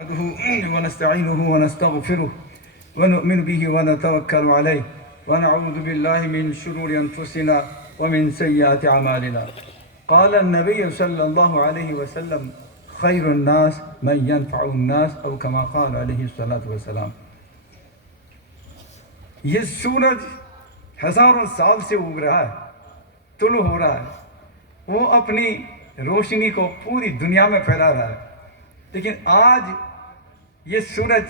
نحمده ونستعينه ونستغفره ونؤمن به ونتوكل عليه ونعوذ بالله من شرور أنفسنا ومن سيئات أعمالنا. قال النبي صلى الله عليه وسلم خير الناس من ينفع الناس أو كما قال عليه الصلاة والسلام. یہ سورج ہزاروں سال سے اگ رہا ہے، طلوع ہو رہا ہے، وہ اپنی روشنی کو پوری دنیا میں پھیلا رہا ہے، لیکن آج یہ سورج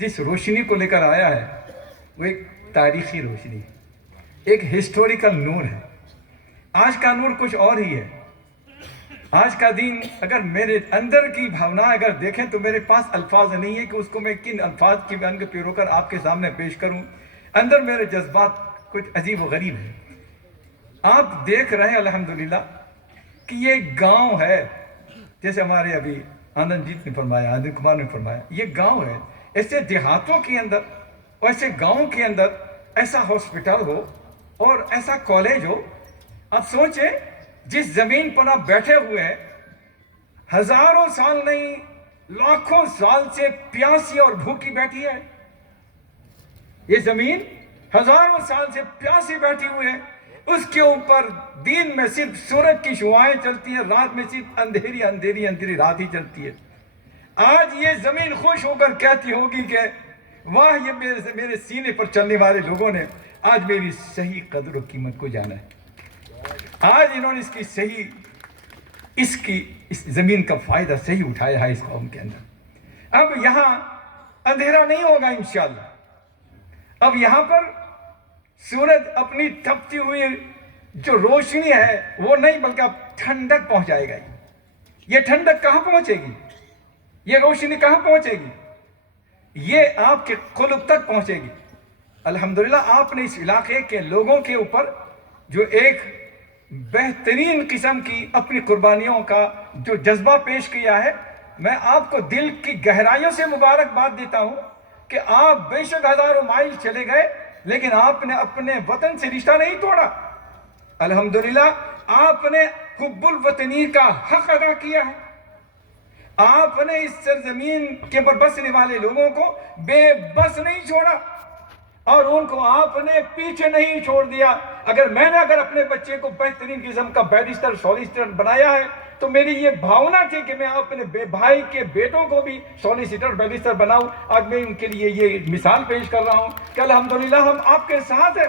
جس روشنی کو لے کر آیا ہے وہ ایک تاریخی روشنی ہے، ایک ہسٹوریکل نور ہے. آج کا نور کچھ اور ہی ہے. آج کا دین اگر میرے اندر کی بھاونا اگر دیکھیں تو میرے پاس الفاظ نہیں ہے کہ اس کو میں کن الفاظ کی بیان کے پیرو کر آپ کے سامنے پیش کروں. اندر میرے جذبات کچھ عجیب و غریب ہیں. آپ دیکھ رہے ہیں الحمدللہ کہ یہ گاؤں ہے، جیسے ہمارے ابھی آنند جیت نے فرمایا، آنند کمار نے فرمایا، یہ گاؤں ہے. ایسے دیہاتوں کے اندر اور ایسے گاؤں کے اندر ایسا ہاسپٹل ہو اور ایسا کالج ہو. آپ سوچیں جس زمین پر آپ بیٹھے ہوئے ہیں، ہزاروں سال نہیں لاکھوں سال سے پیاسی اور بھوکی بیٹھی ہے. یہ زمین ہزاروں سال سے پیاسی بیٹھی ہوئی ہے. اس کے اوپر دن میں صرف سورج کی شعاعیں چلتی ہیں، رات میں صرف اندھیری اندھیری اندھیری رات ہی چلتی ہے. آج یہ زمین خوش ہو کر کہتی ہوگی کہ واہ، یہ میرے سینے پر چلنے والے لوگوں نے آج میری صحیح قدر و قیمت کو جانا ہے. آج انہوں نے اس زمین کا فائدہ صحیح اٹھایا ہے اس قوم کے اندر. اب یہاں اندھیرا نہیں ہوگا انشاءاللہ. اب یہاں پر سورج اپنی تپتی ہوئی جو روشنی ہے وہ نہیں بلکہ اب ٹھنڈک پہنچائے گا. یہ ٹھنڈک کہاں پہنچے گی؟ یہ روشنی کہاں پہنچے گی؟ یہ آپ کے قلب تک پہنچے گی. الحمدللہ آپ نے اس علاقے کے لوگوں کے اوپر جو ایک بہترین قسم کی اپنی قربانیوں کا جو جذبہ پیش کیا ہے، میں آپ کو دل کی گہرائیوں سے مبارکباد دیتا ہوں کہ آپ بے شک ہزاروں مائل چلے گئے لیکن آپ نے اپنے وطن سے رشتہ نہیں توڑا. الحمدللہ آپ نے حب الوطنی کا حق ادا کیا ہے. آپ نے اس سرزمین کے پر بسنے والے لوگوں کو بے بس نہیں چھوڑا اور ان کو آپ نے پیچھے نہیں چھوڑ دیا. اگر اپنے بچے کو بہترین قسم کا بیرسٹر سولیسٹر بنایا ہے تو میری یہ بھاونا تھی کہ میں اپنے بھائی کے بیٹوں کو بھی سولیسٹر بیرسٹر بناؤں. آج میں ان کے لیے یہ مثال پیش کر رہا ہوں کہ الحمدللہ ہم آپ کے ساتھ ہیں.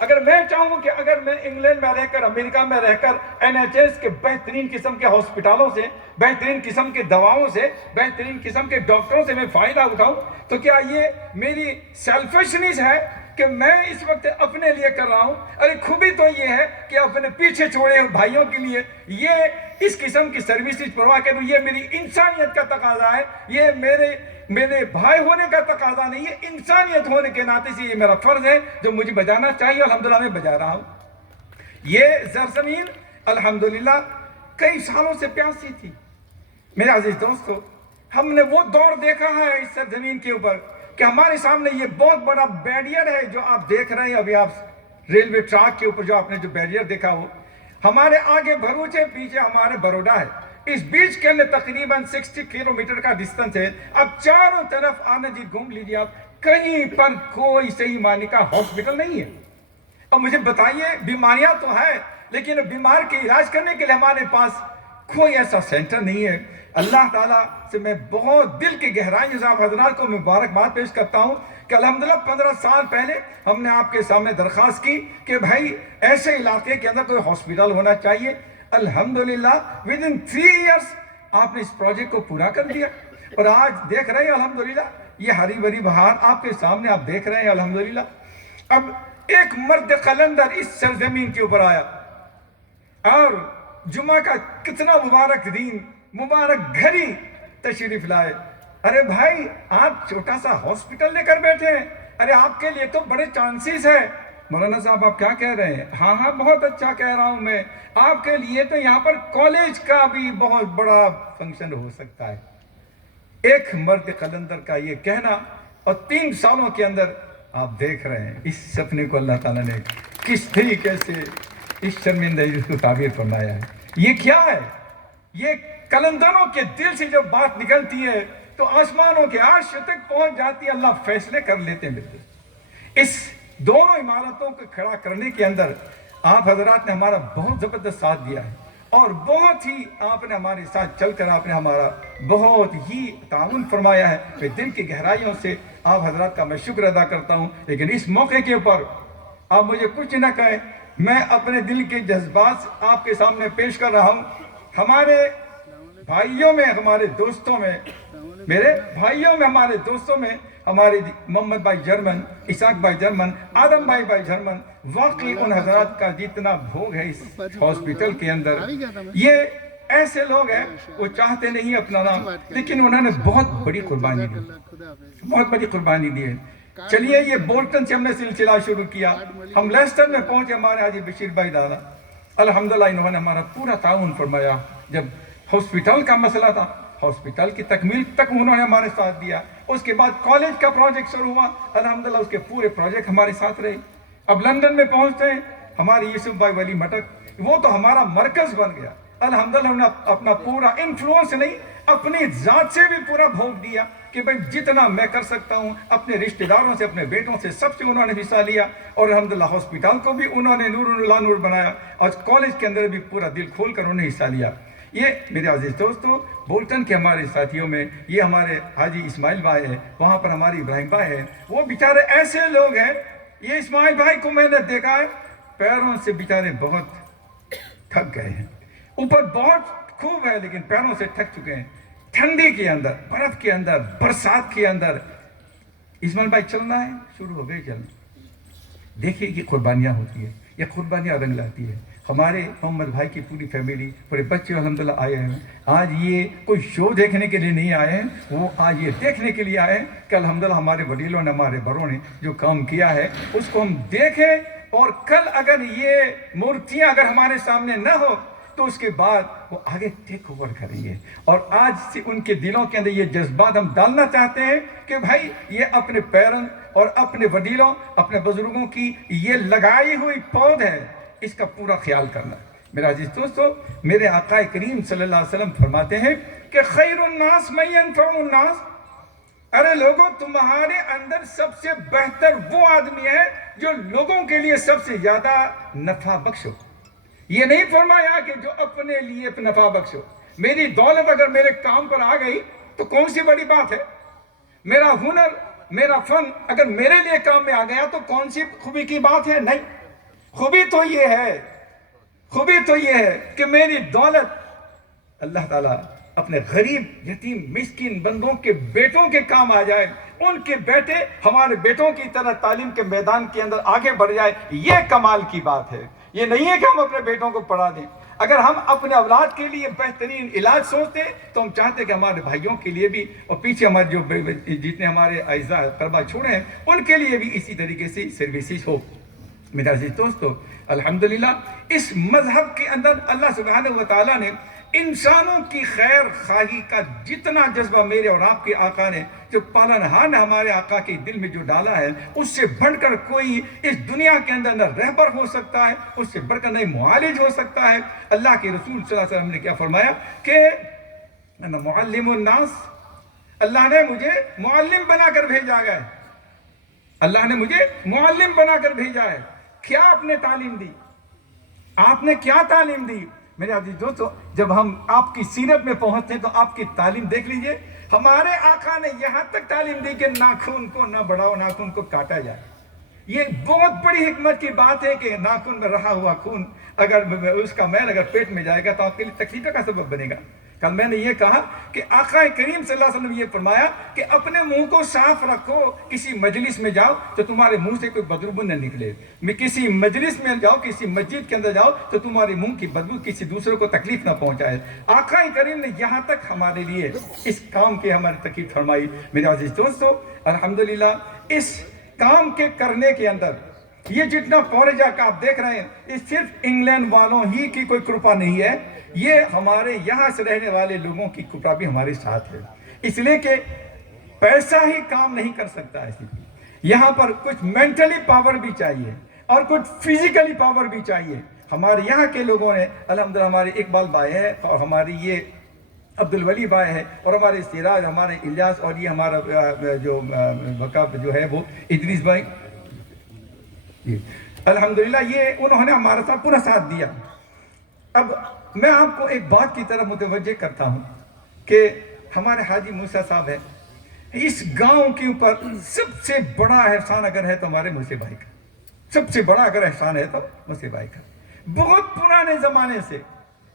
اگر میں چاہوں کہ اگر میں انگلینڈ میں رہ کر، امریکہ میں رہ کر NHS کے بہترین قسم کے ہاسپٹالوں سے، بہترین قسم کے دواؤں سے، بہترین قسم کے ڈاکٹروں سے میں فائدہ اٹھاؤں تو کیا یہ میری سیلفشنس ہے کہ میں اس وقت اپنے لیے کر رہا ہوں؟ ارے خوبی تو یہ ہے کہ اپنے پیچھے چھوڑے بھائیوں کے لیے یہ اس قسم کی سروسز پرواہ کروں. یہ میری انسانیت کا تقاضا ہے. یہ میرے بھائی ہونے کا تقاضا نہیں ہے، انسانیت ہونے کے ناطے سے یہ میرا فرض ہے جو مجھے بجانا چاہیے. الحمدللہ میں بجا رہا ہوں. یہ زرزمین الحمدللہ کئی سالوں سے پیاسی تھی. میرے عزیز دوستو، ہم نے وہ دور دیکھا ہے اس سرزمین کے اوپر کہ ہمارے سامنے یہ بہت بڑا بیریئر ہے جو آپ دیکھ رہے ہیں. ابھی آپ ریلوے ٹریک کے اوپر جو آپ نے جو بیریئر دیکھا ہو، ہمارے آگے بھروچ ہے، پیچھے ہمارے بروڈا ہے. اس بیچ کے اندر تقریباً 60 کلومیٹر کا ڈسٹنس ہے. اب چاروں طرف آنند جی گھوم لیجیے، آپ کہیں پر کوئی صحیح معنی کا ہاسپٹل نہیں ہے. اب مجھے بتائیے، بیماریاں تو ہیں لیکن بیمار کے علاج کرنے کے لیے ہمارے پاس کوئی ایسا سینٹر نہیں ہے. اللہ تعالیٰ سے میں بہت دل کی گہرائیوں سے آپ حضرات کو مبارکباد پیش کرتا ہوں کہ الحمدللہ 15 سال پہلے ہم نے آپ کے سامنے درخواست کی کہ بھائی ایسے علاقے کے اندر کوئی ہاسپٹل ہونا چاہیے. الحمدللہ within 3 years آپ نے اس پروجیکٹ کو پورا کر دیا اور آج دیکھ رہے ہیں الحمدللہ یہ ہری بھری بہار آپ کے سامنے آپ دیکھ رہے ہیں الحمدللہ. اب ایک مرد قلندر اس سرزمین کے اوپر آیا اور جمعہ کا کتنا مبارک دین، مبارک گھڑی تشریف لائے. ارے بھائی آپ چھوٹا سا ہاسپٹل لے کر بیٹھے ہیں، ارے آپ کے لیے تو بڑے چانسز ہے. مولانا صاحب آپ کیا کہہ رہے ہیں؟ ہاں بہت اچھا کہہ رہا ہوں میں. آپ کے لیے تو یہاں پر کالج کا بھی بہت بڑا فنکشن ہو سکتا ہے. ایک مرد قلندر کا یہ کہنا اور 3 سالوں کے اندر آپ دیکھ رہے ہیں اس سپنے کو اللہ تعالیٰ نے کس طریقے سے اس شرمندگی کو تعبیر فرمایا ہے. یہ کیا ہے؟ یہ قلندروں کے دل سے جو بات نکلتی ہے تو آسمانوں کے عرش تک پہنچ جاتی، اللہ فیصلے کر لیتے ملتے۔ اس دونوں عمارتوں کو کھڑا کرنے کے اندر آپ حضرات نے ہمارا بہت زبردست ساتھ دیا ہے، اور بہت ہی آپ نے ہمارے ساتھ چل کر آپ نے ہمارا بہت ہی تعاون فرمایا ہے۔ میں دل کی گہرائیوں سے آپ حضرات کا میں شکر ادا کرتا ہوں۔ لیکن اس موقع کے اوپر آپ مجھے کچھ نہ کہیں، میں اپنے دل کے جذبات آپ کے سامنے پیش کر رہا ہوں۔ ہمارے بھائیوں میں، ہمارے دوستوں میں، میرے بھائیوں میں، ہمارے دوستوں میں، ہمارے محمد بھائی جرمن، اسحاق بھائی جرمن، آدم بھائی جرمن، واقعی ان حضرات کا جتنا بھوگ ہے اس ہاسپٹل کے اندر، یہ ایسے لوگ ہیں وہ چاہتے نہیں اپنا نام، لیکن انہوں نے بہت بڑی قربانی دی، بہت بڑی قربانی دی ہے۔ چلیے یہ بولٹن سے ہم نے سلسلہ شروع کیا، ہم لیسٹر میں پہنچے، ہمارے حاجی بشیر بھائی دادا الحمدللہ انہوں نے ہمارا پورا تعاون فرمایا۔ جب ہاسپٹل کا مسئلہ تھا، ہاسپٹل کی تکمیل تک انہوں نے ہمارے ساتھ دیا۔ اس کے بعد کالج کا پروجیکٹ شروع ہوا، الحمدللہ اس کے پورے پروجیکٹ ہمارے ساتھ رہے۔ اب لندن میں پہنچتے ہیں، ہماری یوسف بھائی ولی مٹک، وہ تو ہمارا مرکز بن گیا۔ الحمدللہ انہوں نے اپنا پورا انفلوئنس نہیں، اپنی ذات سے بھی پورا بھوگ دیا کہ بھئی جتنا میں کر سکتا ہوں، اپنے رشتہ داروں سے، اپنے بیٹوں سے، سب سے انہوں نے حصہ لیا، اور الحمدللہ ہاسپٹل کو بھی انہوں نے نور اللہ نور بنایا، اور کالج کے اندر بھی پورا دل کھول کر انہوں نے حصہ لیا۔ یہ میرے عزیز دوستو، بولٹن کے ہمارے ساتھیوں میں یہ ہمارے حاجی اسماعیل بھائی ہے، وہاں پر ہماری ابراہیم بھائی ہے، وہ بیچارے ایسے لوگ ہیں، یہ اسماعیل بھائی کو میں نے دیکھا ہے، پیروں سے بیچارے بہت تھک گئے ہیں، اوپر بہت خوب ہے لیکن پیروں سے تھک چکے ہیں، ٹھنڈی کے اندر، برف کے اندر، برسات کے اندر۔ اسماعیل بھائی چلنا ہے، شروع ہو گئے چلنا۔ دیکھیے یہ قربانیاں ہوتی ہیں، یہ قربانیاں رنگ لاتی ہے۔ ہمارے محمد بھائی کی پوری فیملی، پورے بچے الحمدللہ آئے ہیں۔ آج یہ کوئی شو دیکھنے کے لیے نہیں آئے ہیں، وہ آج یہ دیکھنے کے لیے آئے ہیں کہ الحمدللہ ہمارے وڈیلوں نے، ہمارے بڑوں نے جو کام کیا ہے اس کو ہم دیکھیں، اور کل اگر یہ مورتیاں اگر ہمارے سامنے نہ ہو تو اس کے بعد وہ آگے ٹیک اوور کریں گے۔ اور آج سے ان کے دلوں کے اندر یہ جذبات ہم ڈالنا چاہتے ہیں کہ بھائی یہ اپنے پیرنٹ اور اپنے وڈیلوں، اپنے بزرگوں کی یہ لگائی ہوئی پود ہے، اس کا پورا خیال کرنا۔ میرا عزیز دوستو، میرے آقا کریم صلی اللہ علیہ وسلم فرماتے ہیں کہ خیر الناس من ينفع الناس، ارے لوگوں تمہارے اندر سب سے بہتر وہ آدمی ہے جو لوگوں کے لیے سب سے زیادہ نفع بخش ہو۔ یہ نہیں فرمایا کہ جو اپنے لیے نفع بخش ہو۔ میری دولت اگر میرے کام پر آ گئی تو کون سی بڑی بات ہے؟ میرا ہنر، میرا فن اگر میرے لیے کام میں آ گیا تو کون سی خوبی کی بات ہے؟ نہیں، خوبی تو یہ ہے کہ میری دولت اللہ تعالیٰ اپنے غریب یتیم مسکین بندوں کے بیٹوں کے کام آ جائے، ان کے بیٹے ہمارے بیٹوں کی طرح تعلیم کے میدان کے اندر آگے بڑھ جائے، یہ کمال کی بات ہے۔ یہ نہیں ہے کہ ہم اپنے بیٹوں کو پڑھا دیں۔ اگر ہم اپنے اولاد کے لیے بہترین علاج سوچتے تو ہم چاہتے کہ ہمارے بھائیوں کے لیے بھی، اور پیچھے ہمارے جو جتنے ہمارے اعزاء طلبہ چھوڑے ہیں ان کے لیے بھی اسی طریقے سے سروسز ہو۔ میرا عزیز دوستو، الحمدللہ اس مذہب کے اندر اللہ سبحانہ وتعالیٰ نے انسانوں کی خیر خواہی کا جتنا جذبہ میرے اور آپ کے آقا نے، جو پالنہار نے ہمارے آقا کے دل میں جو ڈالا ہے، اس سے بڑھ کر کوئی اس دنیا کے اندر نہ رہبر ہو سکتا ہے، اس سے بڑھ کر نہ معالج ہو سکتا ہے۔ اللہ کے رسول صلی اللہ علیہ وسلم نے کیا فرمایا کہ انا معلم الناس، اللہ نے مجھے معلم بنا کر بھیجا ہے، اللہ نے مجھے معلم بنا کر بھیجا ہے۔ کیا آپ نے تعلیم دی؟ آپ نے کیا تعلیم دی؟ میرے عزیز دوستو، جب ہم آپ کی سیرت میں پہنچتے ہیں تو آپ کی تعلیم دیکھ لیجئے۔ ہمارے آقا نے یہاں تک تعلیم دی کہ ناخن کو نہ بڑھاؤ، ناخن کو کاٹا جائے۔ یہ بہت بڑی حکمت کی بات ہے کہ ناخن میں رہا ہوا خون اگر اس کا میل اگر پیٹ میں جائے گا تو آپ کے لیے تکلیف کا سبب بنے گا۔ کل میں نے یہ کہا کہ آقا کریم صلی اللہ علیہ وسلم نے یہ فرمایا کہ اپنے منہ کو صاف رکھو، کسی مجلس میں جاؤ تو تمہارے منہ سے کوئی بدبو نہ نکلے۔ میں کسی مجلس میں جاؤ، کسی مسجد کے اندر جاؤ تو تمہارے منہ کی بدبو کسی دوسرے کو تکلیف نہ پہنچائے۔ آقا کریم نے یہاں تک ہمارے لیے اس کام کی ہماری تکلیف فرمائی۔ میرے عزیز دوستو، الحمدللہ اس کام کے کرنے کے اندر یہ جتنا پورجا کا آپ دیکھ رہے ہیں، یہ صرف انگلینڈ والوں ہی کی کوئی کرپا نہیں ہے، یہ ہمارے یہاں سے رہنے والے لوگوں کی کرپا بھی ہمارے ساتھ ہے۔ اس لیے کہ پیسہ ہی کام نہیں کر سکتا ہے، یہاں پر کچھ مینٹلی پاور بھی چاہیے اور کچھ فزیکلی پاور بھی چاہیے۔ ہمارے یہاں کے لوگوں نے الحمدللہ، ہمارے اقبال بھائی ہے اور ہماری یہ عبد الولی بھائی ہے، اور ہمارے سراج، ہمارے الیاس، اور یہ ہمارا جو وقف جو ہے وہ ادریس بھائی جی، الحمدللہ یہ انہوں نے ہمارے ساتھ پورا ساتھ دیا۔ اب میں آپ کو ایک بات کی طرف متوجہ کرتا ہوں کہ ہمارے حاجی موسیٰ صاحب ہیں، اس گاؤں کے اوپر سب سے بڑا احسان اگر ہے تو ہمارے موسیٰ بھائی کا، سب سے بڑا اگر احسان ہے تو موسیٰ بھائی کا۔ بہت پرانے زمانے سے،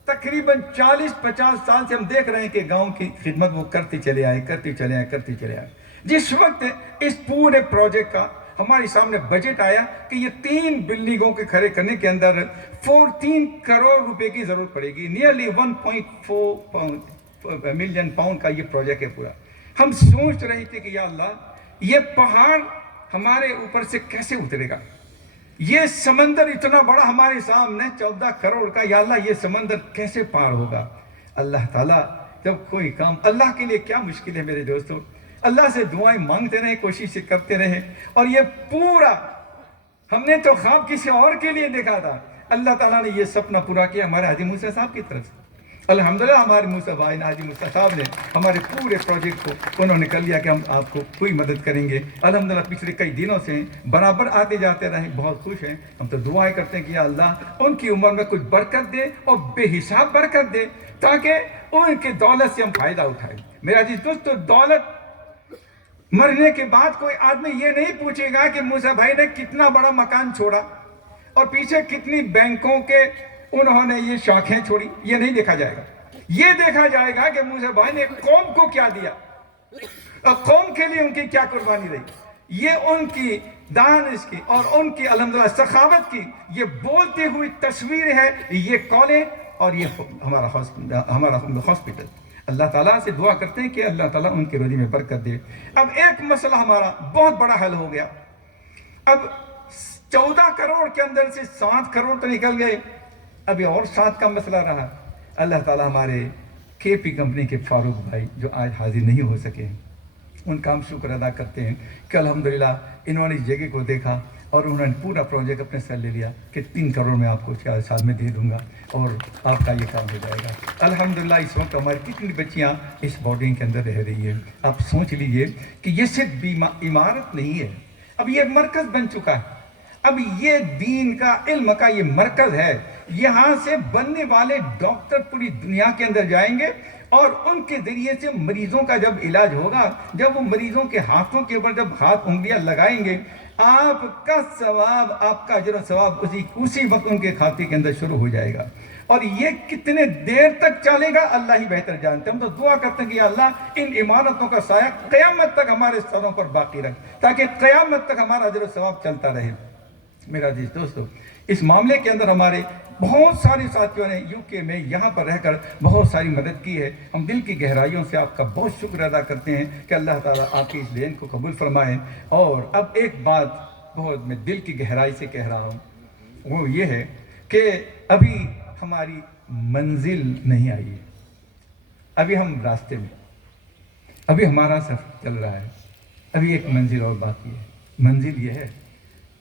تقریباً 40-50 سال سے ہم دیکھ رہے ہیں کہ گاؤں کی خدمت وہ کرتے چلے آئے۔ جس وقت اس پورے پروجیکٹ کا ہمارے سامنے بجٹ آیا کہ یہ 3 بلڈنگوں کے کھڑے کرنے کے اندر 3 کروڑ روپے کی ضرورت پڑے گی، نیئرلی 1.4 ملین پاؤنڈ کا یہ پروجیکٹ ہے پورا۔ ہم سوچ رہے تھے کہ یا اللہ یہ پہاڑ ہمارے اوپر سے کیسے اترے گا، یہ سمندر اتنا بڑا ہمارے سامنے 14 کروڑ کا، یا اللہ یہ سمندر کیسے پار ہوگا۔ اللہ تعالیٰ جب کوئی کام، اللہ کے لیے کیا مشکل ہے میرے دوستوں، اللہ سے دعائیں مانگتے رہے، کوششیں کرتے رہے، اور یہ پورا ہم نے تو خواب کسی اور کے لیے دیکھا تھا، اللہ تعالیٰ نے یہ سپنا پورا کیا ہمارے حاجی موسیٰ صاحب کی طرف سے۔ الحمدللہ ہمارے موسیٰ بھائی نے، حاجی موسیٰ صاحب نے ہمارے پورے پروجیکٹ کو انہوں نے کر لیا کہ ہم آپ کو کوئی مدد کریں گے۔ الحمدللہ پچھلے کئی دنوں سے برابر آتے جاتے رہے، بہت خوش ہیں۔ ہم تو دعائیں کرتے ہیں کہ یا اللہ ان کی عمر میں کچھ برکت دے اور بے حساب برکت دے، تاکہ ان کی دولت سے ہم فائدہ اٹھائیں۔ میرا عزیز دوستو، دولت مرنے کے بعد کوئی آدمی یہ نہیں پوچھے گا کہ موسیٰ بھائی نے کتنا بڑا مکان چھوڑا اور پیچھے کتنی بینکوں کے انہوں نے یہ شاخیں چھوڑی، یہ نہیں دیکھا جائے گا۔ یہ دیکھا جائے گا کہ موسیٰ بھائی نے قوم کو کیا دیا اور قوم کے لیے ان کی کیا قربانی رہی۔ یہ ان کی دانش کی اور ان کی الحمدللہ سخاوت کی یہ بولتی ہوئی تصویر ہے، یہ کالج اور یہ ہمارا ہاسپٹل۔ اللہ تعالیٰ سے دعا کرتے ہیں کہ اللہ تعالیٰ ان کی روزی میں برکت دے۔ اب ایک مسئلہ ہمارا بہت بڑا حل ہو گیا۔ اب 14 کروڑ کے اندر سے 7 کروڑ تو نکل گئے، ابھی اور 7 کا مسئلہ رہا۔ اللہ تعالیٰ ہمارے کے پی کمپنی کے فاروق بھائی جو آج حاضر نہیں ہو سکے ہیں، ان کا ہم شکر ادا کرتے ہیں کہ الحمدللہ انہوں نے اس جگہ کو دیکھا اور انہوں نے پورا پروجیکٹ اپنے سر لے لیا کہ 3 کروڑ میں آپ کو 4 سال میں دے دوں گا اور آپ کا یہ کام ہو جائے گا۔ الحمدللہ اس وقت ہماری کتنی بچیاں اس بورڈنگ کے اندر رہ رہی ہیں۔ آپ سوچ لیجئے کہ یہ صرف عمارت نہیں ہے، اب یہ مرکز بن چکا ہے، اب یہ دین کا، علم کا یہ مرکز ہے۔ یہاں سے بننے والے ڈاکٹر پوری دنیا کے اندر جائیں گے اور ان کے ذریعے سے مریضوں کا جب علاج ہوگا، جب وہ مریضوں کے ہاتھوں کے اوپر جب ہاتھ انگلیاں لگائیں گے، آپ کا ثواب، آپ کا اجر و ثواب اسی وقت ان کے کھاتے کے اندر شروع ہو جائے گا۔ اور یہ کتنے دیر تک چلے گا اللہ ہی بہتر جانتے ہیں۔ ہم تو دعا کرتے ہیں کہ یا اللہ ان عمارتوں کا سایہ قیامت تک ہمارے سروں پر باقی رکھ، تاکہ قیامت تک ہمارا اجر و ثواب چلتا رہے۔ میرا عزیز دوستو، اس معاملے کے اندر ہمارے بہت سارے ساتھیوں نے یو کے میں یہاں پر رہ کر بہت ساری مدد کی ہے۔ ہم دل کی گہرائیوں سے آپ کا بہت شکر ادا کرتے ہیں کہ اللہ تعالیٰ آپ کی اس دین کو قبول فرمائے۔ اور اب ایک بات بہت میں دل کی گہرائی سے کہہ رہا ہوں، وہ یہ ہے کہ ابھی ہماری منزل نہیں آئی ہے، ابھی ہم راستے میں، ابھی ہمارا سفر چل رہا ہے، ابھی ایک منزل اور باقی ہے۔ منزل یہ ہے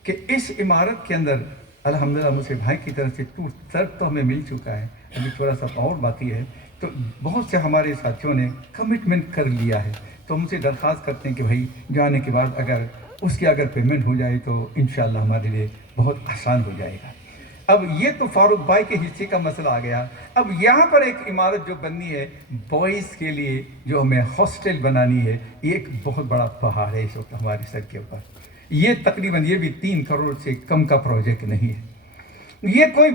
کہ اس عمارت کے اندر الحمدللہ مجھے بھائی کی طرف سے سرک تو ہمیں مل چکا ہے، ابھی تھوڑا سا اور باقی ہے۔ تو بہت سے ہمارے ساتھیوں نے کمٹمنٹ کر لیا ہے، تو ہم سے درخواست کرتے ہیں کہ بھائی جانے کے بعد اگر اس کی پیمنٹ ہو جائے تو انشاءاللہ ہمارے لیے بہت آسان ہو جائے گا۔ اب یہ تو فاروق بھائی کے حصے کا مسئلہ آ گیا۔ اب یہاں پر ایک عمارت جو بننی ہے بوائز کے لیے، جو ہمیں ہاسٹل بنانی ہے، یہ ایک بہت بڑا پہاڑ ہے اس وقت ہمارے سر کے اوپر۔ یہ تقریباً یہ بھی 3 کروڑ سے کم کا پروجیکٹ نہیں ہے، یہ کوئی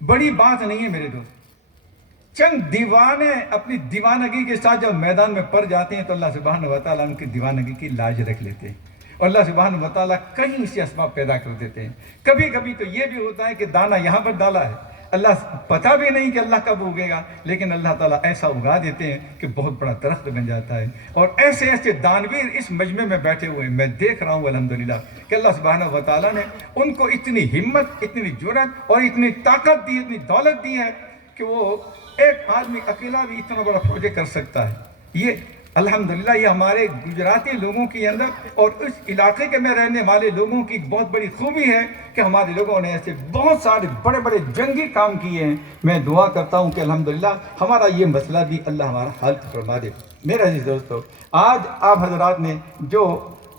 بڑی بات نہیں ہے میرے دوست۔ چند دیوانے اپنی دیوانگی کے ساتھ جب میدان میں پڑ جاتے ہیں تو اللہ سبحانہ وتعالیٰ ان کی دیوانگی کی لاج رکھ لیتے ہیں، اور اللہ سبحانہ وتعالیٰ کہیں سے اسباب پیدا کر دیتے ہیں۔ کبھی کبھی تو یہ بھی ہوتا ہے کہ دانہ یہاں پر ڈالا ہے، اللہ پتہ بھی نہیں کہ اللہ کب اگے گا، لیکن اللہ تعالیٰ ایسا اگا دیتے ہیں کہ بہت بڑا درخت بن جاتا ہے۔ اور ایسے ایسے دانویر اس مجمع میں بیٹھے ہوئے ہیں، میں دیکھ رہا ہوں الحمدللہ کہ اللہ سبحانہ وتعالیٰ نے ان کو اتنی ہمت، اتنی جرأت اور اتنی طاقت دی، اتنی دولت دی ہے کہ وہ ایک آدمی اکیلا بھی اتنا بڑا پروجیکٹ کر سکتا ہے۔ یہ الحمدللہ یہ ہمارے گجراتی لوگوں کے اندر اور اس علاقے کے میں رہنے والے لوگوں کی بہت بڑی خوبی ہے کہ ہمارے لوگوں نے ایسے بہت سارے بڑے بڑے جنگی کام کیے ہیں. میں دعا کرتا ہوں کہ الحمدللہ ہمارا یہ مسئلہ بھی اللہ ہمارا حل فرما دے. میرے عزیز دوستو، آج آپ حضرات نے جو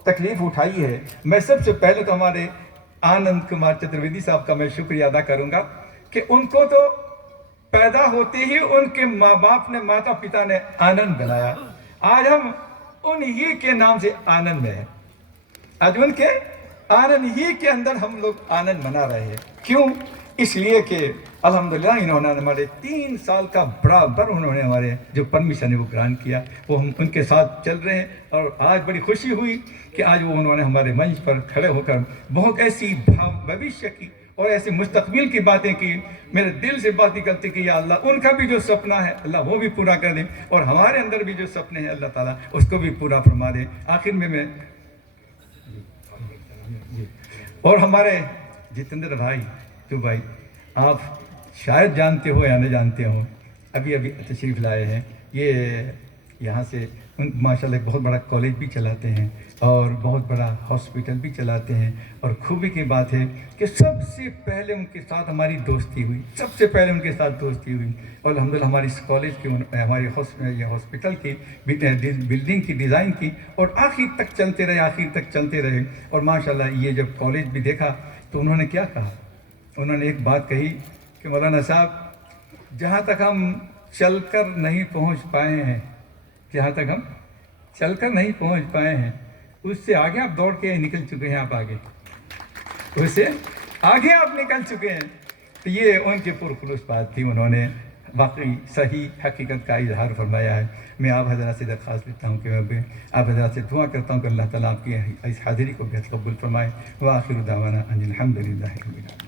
تکلیف اٹھائی ہے، میں سب سے پہلے تو ہمارے آنند کمار چترویدی صاحب کا میں شکریہ ادا کروں گا کہ ان کو تو پیدا ہوتے ہی ان کے ماں باپ نے، ماتا پتا نے آنند بنایا. آج ہم ان ہی کے نام سے آنند میں ہیں. آج ان کے آنند ہی کے اندر ہم لوگ آنند منا رہے ہیں. کیوں؟ اس لیے کہ الحمدللہ انہوں نے ہمارے 3 سال کا برابر انہوں نے ہمارے جو پرمیشن ہے وہ گرانٹ کیا، وہ ہم ان کے ساتھ چل رہے ہیں. اور آج بڑی خوشی ہوئی کہ آج وہ انہوں نے ہمارے منچ پر کھڑے ہو کر بہت ایسی بھوشیہ کی اور ایسی مستقبل کی باتیں کی. میرے دل سے باتیں کرتے کہ یا اللہ ان کا بھی جو سپنا ہے اللہ وہ بھی پورا کر دے، اور ہمارے اندر بھی جو سپنے ہیں اللہ تعالیٰ اس کو بھی پورا فرما دے. آخر میں اور ہمارے جتیندر بھائی، تو بھائی آپ شاید جانتے ہو یا نہ جانتے ہو، ابھی تشریف لائے ہیں. یہ یہاں سے ماشاءاللہ بہت بڑا کالج بھی چلاتے ہیں اور بہت بڑا ہاسپٹل بھی چلاتے ہیں. اور خوبی کی بات ہے کہ سب سے پہلے ان کے ساتھ ہماری دوستی ہوئی، سب سے پہلے ان کے ساتھ دوستی ہوئی. اور الحمدللہ ہماری اس کالج کی، ہماری ہاسپٹل کی بلڈنگ کی ڈیزائن کی، اور آخر تک چلتے رہے. اور ماشاءاللہ یہ جب کالج بھی دیکھا تو انہوں نے کیا کہا، انہوں نے ایک بات کہی کہ مولانا صاحب جہاں تک ہم چل کر نہیں پہنچ پائے ہیں، اس سے آگے آپ دوڑ کے نکل چکے ہیں، آپ آگے اس سے آگے آپ نکل چکے ہیں. تو یہ ان کی پرخلوص بات تھی، انہوں نے واقعی صحیح حقیقت کا اظہار فرمایا ہے. میں آپ حضرات سے درخواست لیتا ہوں کہ میں آپ حضرات سے دعا کرتا ہوں کہ اللہ تعالیٰ آپ کی اس حاضری کو بہت قبول فرمائے. وآخر دعوانا ان الحمدللہ رب العالمین.